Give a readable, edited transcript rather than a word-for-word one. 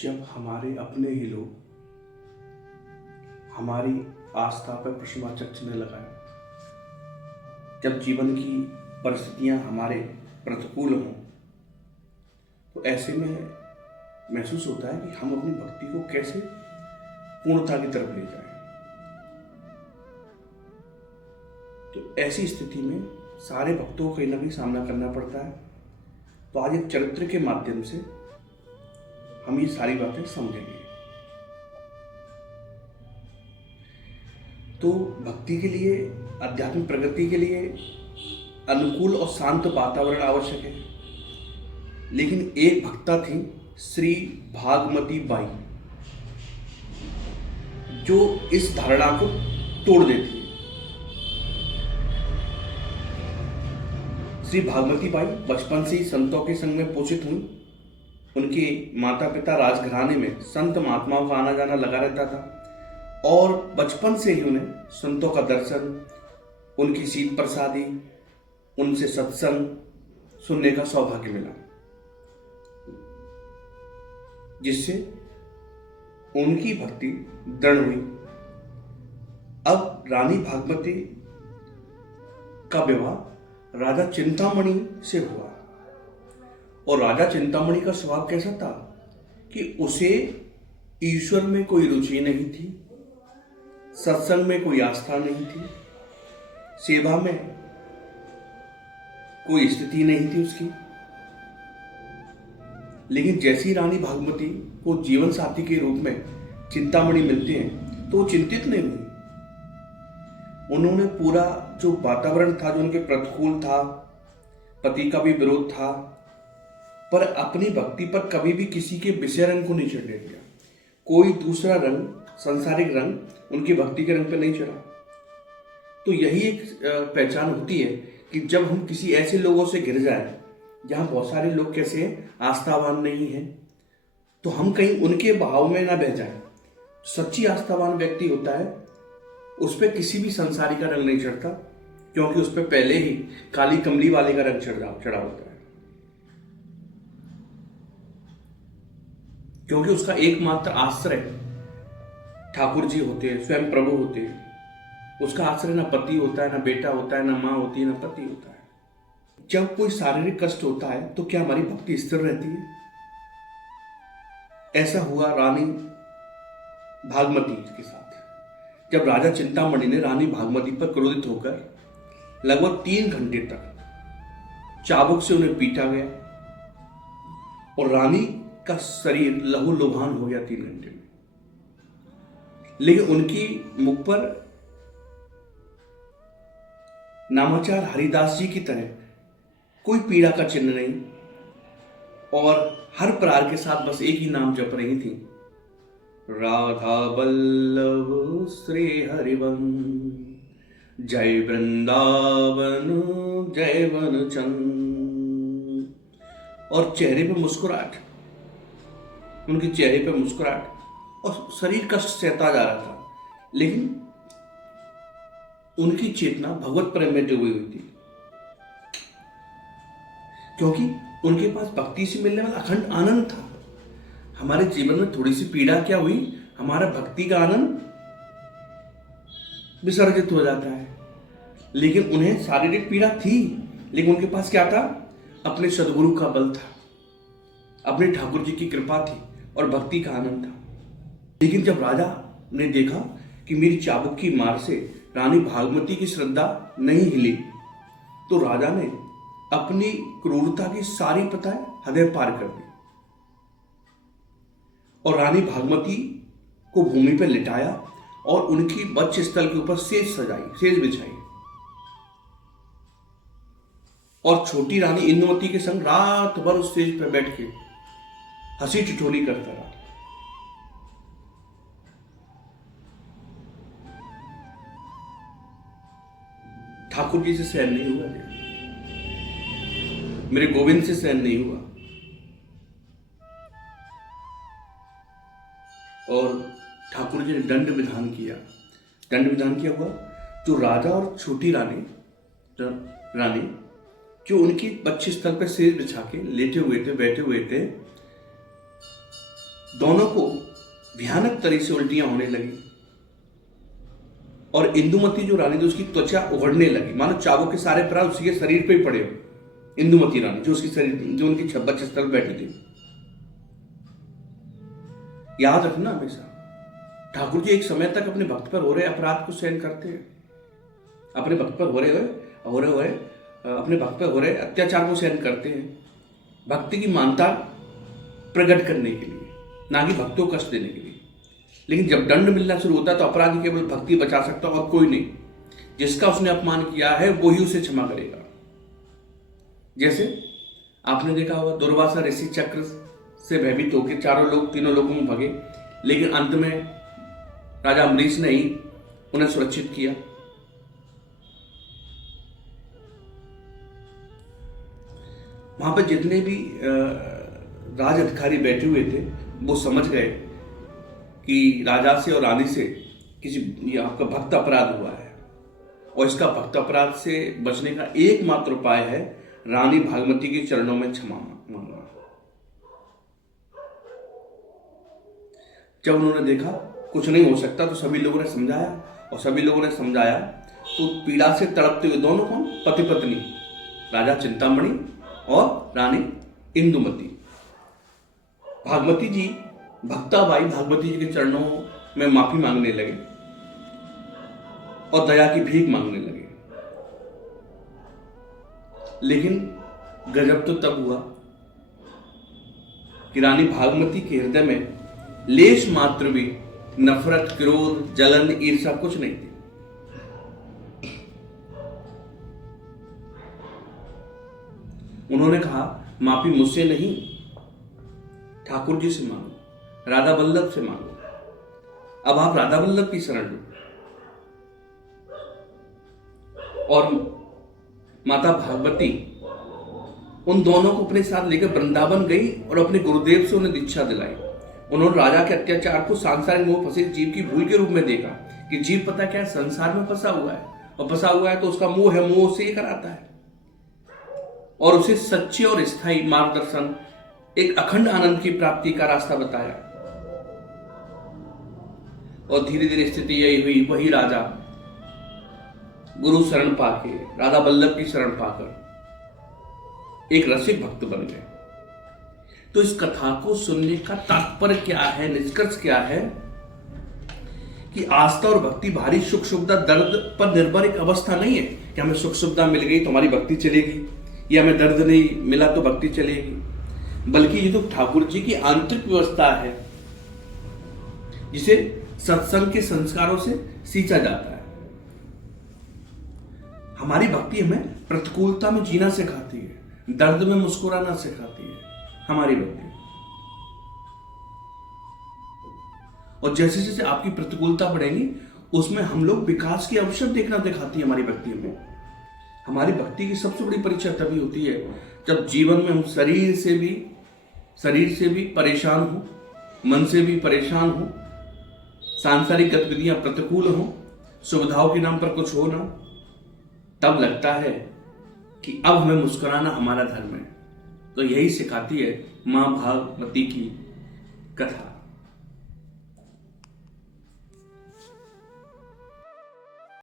जब हमारे अपने ही लोग हमारी आस्था पर प्रश्नवाचक चिन्ह लगाए, जब जीवन की परिस्थितियां हमारे प्रतिकूल हों, तो ऐसे में महसूस होता है कि हम अपनी भक्ति को कैसे पूर्णता की तरफ ले जाएं। तो ऐसी स्थिति में सारे भक्तों को कहीं ना कहीं सामना करना पड़ता है। तो आज एक चरित्र के माध्यम से हम ये सारी बातें समझेंगे। तो भक्ति के लिए, आध्यात्मिक प्रगति के लिए अनुकूल और शांत वातावरण आवश्यक है। लेकिन एक भक्ता थी श्री भागमती बाई, जो इस धारणा को तोड़ देती है। श्री भागमती बाई बचपन से ही संतों के संग में पोषित हुई। उनके माता पिता राजघराने में संत महात्माओं का आना जाना लगा रहता था और बचपन से ही उन्हें संतों का दर्शन, उनकी शीत प्रसादी, उनसे सत्संग सुनने का सौभाग्य मिला, जिससे उनकी भक्ति दृढ़ हुई। अब रानी भागमती का विवाह राजा चिंतामणि से हुआ और राजा चिंतामणि का स्वभाव कैसा था कि उसे ईश्वर में कोई रुचि नहीं थी, सत्संग में कोई आस्था नहीं थी, सेवा में कोई स्थिति नहीं थी उसकी। लेकिन जैसी रानी भागमती को जीवन साथी के रूप में चिंतामणि मिलते हैं तो वो चिंतित नहीं हुई। उन्होंने पूरा जो वातावरण था, जो उनके प्रतिकूल था, पति का भी विरोध था, पर अपनी भक्ति पर कभी भी किसी के विषय रंग को नहीं चढ़ने दिया। कोई दूसरा रंग, सांसारिक रंग उनकी भक्ति के रंग पे नहीं चढ़ा। तो यही एक पहचान होती है कि जब हम किसी ऐसे लोगों से घिर जाए जहां बहुत सारे लोग कैसे आस्थावान नहीं हैं, तो हम कहीं उनके बहाव में ना बह जाए। सच्ची आस्थावान व्यक्ति होता है, उस पर किसी भी संसारी का रंग नहीं चढ़ता, क्योंकि उस पर पहले ही काली कमली वाले का रंग चढ़ा होता है। क्योंकि उसका एकमात्र आश्रय ठाकुर जी होते हैं, स्वयं प्रभु होते हैं। उसका आश्रय ना पति होता है, ना बेटा होता है, ना माँ होती है, ना पति होता है। जब कोई शारीरिक कष्ट होता है तो क्या हमारी भक्ति स्थिर रहती है? ऐसा हुआ रानी भागमती के साथ। जब राजा चिंतामणि ने रानी भागमती पर क्रोधित होकर लगभग 3 घंटे तक चाबुक से उन्हें पीटा गया और रानी का शरीर लहूलुहान हो गया 3 घंटे में। लेकिन उनकी मुख पर नामाचार हरिदास जी की तरह कोई पीड़ा का चिन्ह नहीं और हर प्रहार के साथ बस एक ही नाम जप रही थी, राधा वल्लभ श्री हरिवंश, जय वृंदावन जय वन चंद। और चेहरे पे मुस्कुराहट, उनके चेहरे पे मुस्कुराहट और शरीर कष्ट सहता जा रहा था, लेकिन उनकी चेतना भगवत प्रेम में डूबी हुई थी, क्योंकि उनके पास भक्ति से मिलने वाला अखंड आनंद था। हमारे जीवन में थोड़ी सी पीड़ा क्या हुई, हमारा भक्ति का आनंद विसर्जित हो जाता है। लेकिन उन्हें शारीरिक पीड़ा थी, लेकिन उनके पास क्या था? अपने सदगुरु का बल था, अपने ठाकुर जी की कृपा थी और भक्ति का आनंद था। लेकिन जब राजा ने देखा कि मेरी चाबुक की मार से रानी भागमती की श्रद्धा नहीं हिली, तो राजा ने अपनी क्रूरता की सारी प्रथाएं हृदय पार कर दी और रानी भागमती को भूमि पर लिटाया और उनकी वक्ष स्थल के ऊपर सेज बिछाई और छोटी रानी इंदुमती के संग रात भर उस सेज पर बैठ के हंसी ठिठोली करता रहा। ठाकुर जी से सहन नहीं हुआ, मेरे गोविंद से सहन नहीं हुआ और ठाकुर जी ने दंड विधान किया। दंड विधान किया हुआ जो राजा और छोटी रानी जो उनकी बच्चे स्थल पर सिर बिछा के लेटे हुए थे, बैठे हुए थे, दोनों को भयानक तरह से उल्टियां होने लगी और इंदुमती जो रानी थी उसकी त्वचा उगड़ने लगी, मानो चाबुक के सारे प्रहार उसी के शरीर पे ही पड़े हो। इंदुमती रानी जो उसकी शरीर जो उनकी बक्षस्थल पर बैठी थी। याद रखना हमेशा, ठाकुर जी एक समय तक अपने भक्त पर हो रहे अपराध को सहन करते हैं, अपने भक्त पर हो रहे अपने भक्त पर हो रहे अत्याचार को सहन करते हैं, भक्ति की मानता प्रकट करने के लिए, ना कि भक्तों को कष्ट देने के लिए। लेकिन जब दंड मिलना शुरू होता है तो अपराधी केवल भक्ति बचा सकता और कोई नहीं। जिसका उसने अपमान किया है वो ही उसे क्षमा करेगा। जैसे आपने देखा होगा, दुर्वासा ऋषि चक्र से भयभीत होकर चारों लोग तीनों लोगों में भगे, लेकिन अंत में राजा अम्बरीश ने ही उन्हें सुरक्षित किया। वहां पर जितने भी राज अधिकारी बैठे हुए थे वो समझ गए कि राजा से और रानी से किसी आपका भक्त अपराध हुआ है और इसका भक्त अपराध से बचने का एकमात्र उपाय है रानी भागमती के चरणों में क्षमा मांगना। जब उन्होंने देखा कुछ नहीं हो सकता तो सभी लोगों ने समझाया तो पीड़ा से तड़पते हुए दोनों कौन, पति पत्नी, राजा चिंतामणि और रानी इंदुमती, भागमती जी भक्ताबाई भागवती जी के चरणों में माफी मांगने लगे और दया की भीख मांगने लगे। लेकिन गजब तो तब हुआ कि रानी भागमती के हृदय में लेश मात्र भी नफरत, क्रोध, जलन, ईर्ष्या कुछ नहीं थी। उन्होंने कहा, माफी मुझसे नहीं, ठाकुर जी से मांगो, राधा वल्लभ से मांगो। अब आप राधा वल्लभ की शरण लो। और माता भागवती उन दोनों को अपने साथ लेकर वृंदावन गई और अपने गुरुदेव से उन्हें दीक्षा दिलाई। उन्होंने राजा के अत्याचार को सांसारिक मोह फंसे जीव की भूल के रूप में देखा कि जीव पता क्या है, संसार में फंसा हुआ है और फंसा हुआ है तो उसका मोह है, मोह से ये कराता है। और उसे सच्चे और स्थायी मार्गदर्शन, एक अखंड आनंद की प्राप्ति का रास्ता बताया। और धीरे धीरे स्थिति यही हुई, वही राजा गुरु शरण पाके, राधा वल्लभ की शरण पाकर एक रसिक भक्त बन गए। तो इस कथा को सुनने का तात्पर्य क्या है, निष्कर्ष क्या है कि आस्था और भक्ति भारी सुख सुविधा दर्द पर निर्भर एक अवस्था नहीं है कि हमें सुख सुविधा मिल गई तो हमारी भक्ति चलेगी, या हमें दर्द नहीं मिला तो भक्ति चलेगी, बल्कि ये तो ठाकुर जी की आंतरिक व्यवस्था है जिसे सत्संग के संस्कारों से सींचा जाता है। हमारी भक्ति हमें प्रतिकूलता में जीना सिखाती है, दर्द में मुस्कुराना सिखाती है हमारी भक्ति। और जैसे जैसे आपकी प्रतिकूलता बढ़ेगी उसमें हम लोग विकास के अवसर देखना दिखाती है हमारी भक्ति में। हमारी भक्ति की सबसे बड़ी परीक्षा तभी होती है जब जीवन में हम शरीर से भी परेशान हो, मन से भी परेशान हो, सांसारिक गतिविधियां प्रतिकूल हो, सुविधाओं के नाम पर कुछ हो ना, तब लगता है कि अब हमें मुस्कुराना हमारा धर्म है। तो यही सिखाती है मां भागवती की कथा।